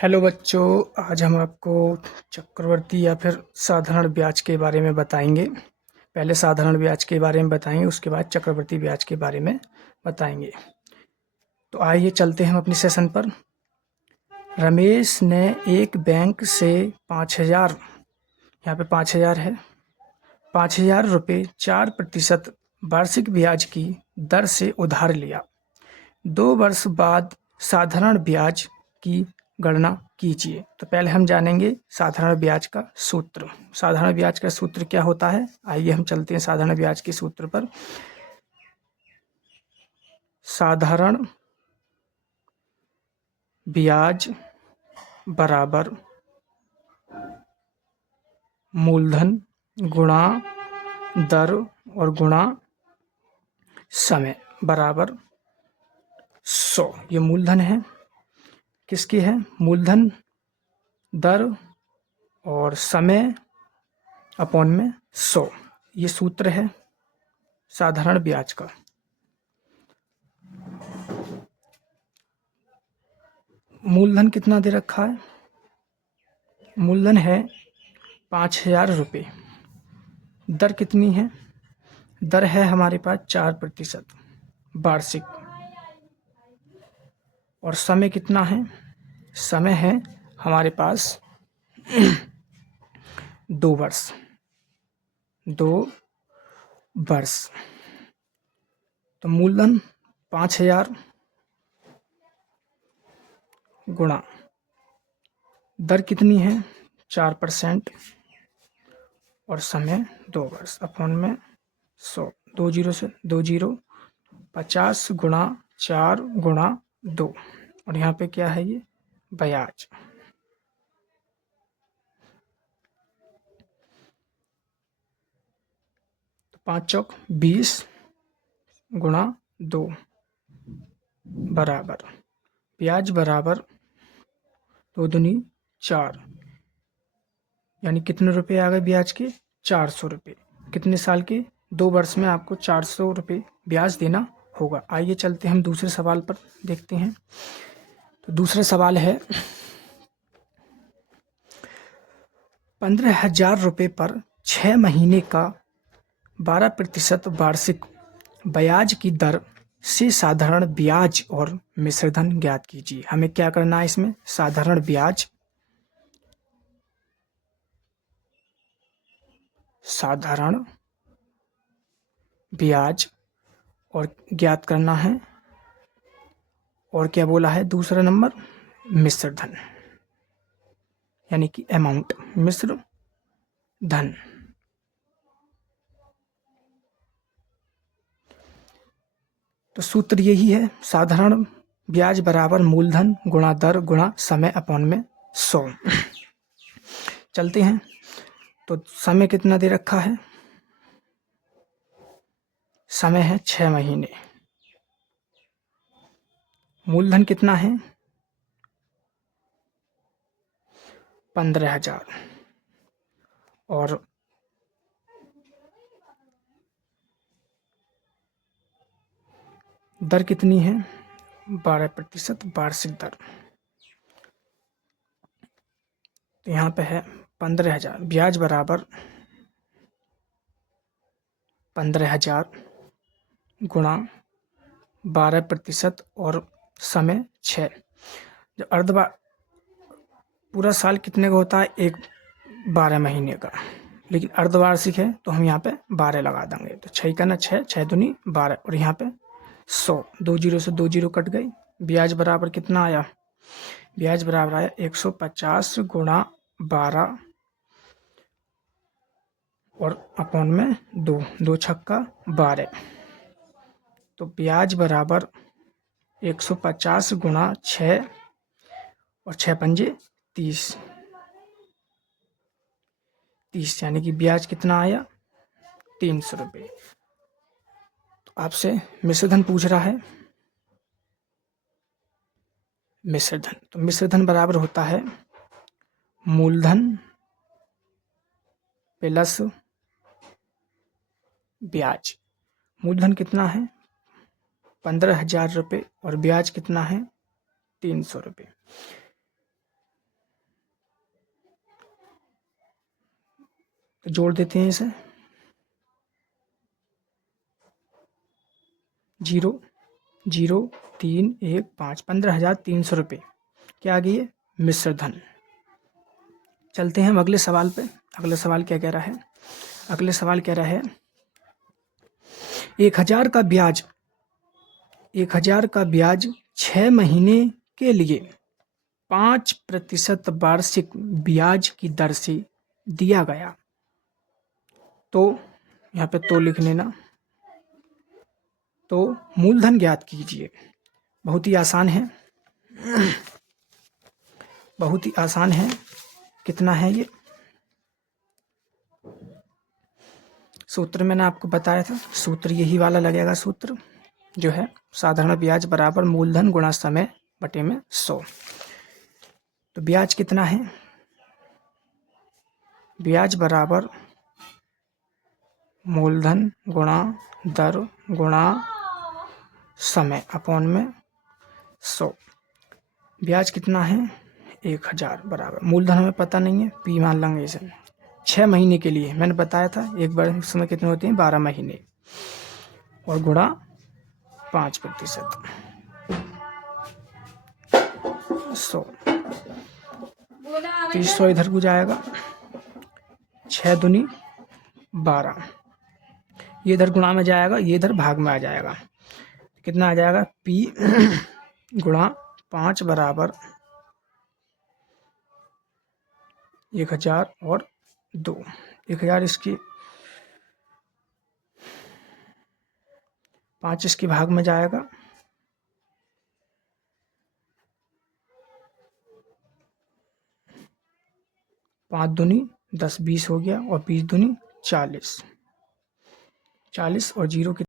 Hello बच्चों, आज हम आपको चक्रवृद्धि या फिर साधारण ब्याज के बारे में बताएंगे। पहले साधारण ब्याज के बारे में बताएंगे, उसके बाद चक्रवृद्धि ब्याज के बारे में बताएंगे। तो आइए चलते हैं हम अपनी सेशन पर। रमेश ने एक बैंक से 5,000, यहाँ पे 5,000 है, 5,000 रुपये 4% वार्षिक ब्याज की दर से उधार लिया। 2 वर्ष बाद साधारण ब्याज की गणना कीजिए। तो पहले हम जानेंगे साधारण ब्याज का सूत्र। साधारण ब्याज का सूत्र क्या होता है, आइए हम चलते हैं साधारण ब्याज के सूत्र पर। साधारण ब्याज बराबर मूलधन गुणा दर और गुणा समय बराबर 100। ये मूलधन है, किसकी है, मूलधन, दर और समय अपॉन में 100। ये सूत्र है साधारण ब्याज का। मूलधन कितना दे रखा है, मूलधन है 5,000 रुपये। दर कितनी है, दर है हमारे पास 4% वार्षिक। और समय कितना है, समय है हमारे पास 2 वर्ष। 2 वर्ष। तो मूलधन 5,000 गुणा दर कितनी है 4% और समय 2 वर्ष अपॉन में 100। 2 जीरो से 2 जीरो, 50 गुणा 4 गुणा 2, और यहाँ पे क्या है, ये ब्याज। तो 5 चौक 20 गुणा 2 बराबर ब्याज बराबर 2 दूनी 4, यानी कितने रुपए आ गए ब्याज के, 400 रुपये। कितने साल के, 2 वर्ष में आपको 400 रुपये ब्याज देना होगा। आइए चलते हम दूसरे सवाल पर देखते हैं। तो दूसरा सवाल है 15,000 रुपये पर 6 महीने का 12% वार्षिक ब्याज की दर से साधारण ब्याज और मिश्रधन ज्ञात कीजिए। हमें क्या करना है इसमें, साधारण ब्याज, साधारण ब्याज और ज्ञात करना है, और क्या बोला है दूसरा नंबर, मिश्रधन, यानी कि अमाउंट, मिश्र धन। तो सूत्र यही है, साधारण ब्याज बराबर मूलधन गुणा दर गुणा समय अपॉन में 100। चलते हैं। तो समय कितना दे रखा है, समय है 6 महीने। मूलधन कितना है 15,000, और दर कितनी है 12% वार्षिक दर। तो यहाँ पे है 15,000, ब्याज बराबर 15,000 गुणा 12% और समय 6। जो पूरा साल कितने का होता है, 12 महीने का, लेकिन अर्धवार्षिक है तो हम यहाँ पे 12 लगा देंगे। तो 6 का ना 6, 6 दूनी 12, और यहाँ पे 100। 2 जीरो से 2 जीरो कट गई। ब्याज बराबर कितना आया, ब्याज बराबर आया 150 गुणा 12 और अपॉन में 2, 2 छक्का 12। तो ब्याज बराबर 150 गुणा 6 और 6 पंजे 30, यानी कि ब्याज कितना आया 300 रुपये। तो आपसे मिश्रधन पूछ रहा है, मिश्रधन। तो मिश्रधन बराबर होता है मूलधन प्लस ब्याज। मूलधन कितना है 15,000 रुपये और ब्याज कितना है 300 रुपये। तो जोड़ देते हैं इसे। 0 0 3 1 5, 15,300 रुपये क्या आ गई है? मिश्र धन। चलते हैं हम अगले सवाल पे। अगला सवाल क्या कह रहा है? अगले सवाल कह रहा है 1,000 का ब्याज 1,000 का ब्याज 6 महीने के लिए 5% वार्षिक ब्याज की दर से दिया गया। तो यहाँ पे तो लिख लेना। तो मूलधन ज्ञात कीजिए। बहुत ही आसान है, बहुत ही आसान है। कितना है ये? सूत्र मैंने आपको बताया था, सूत्र यही वाला लगेगा। सूत्र जो है साधारण ब्याज बराबर मूलधन गुणा समय बटे में 100। तो ब्याज कितना है? ब्याज बराबर मूलधन गुणा दर गुणा समय अपॉन में 100। ब्याज कितना है? 1,000 बराबर मूलधन हमें पता नहीं है, पी मान लेंगे इसे। 6 महीने के लिए मैंने बताया था, एक बार समय कितने होते हैं? 12 महीने, और गुणा 5%। 100 तो 100 इधर को जाएगा, 6 दूनी 12, ये इधर गुणा में जाएगा, ये इधर भाग में आ जाएगा। कितना आ जाएगा? P गुणा 5 बराबर 1,000 और 2। 1,000 इसकी 5 इसके भाग में जाएगा, 5 दूनी 10, 20 हो गया, और 20 दूनी 40, 40 और 0 की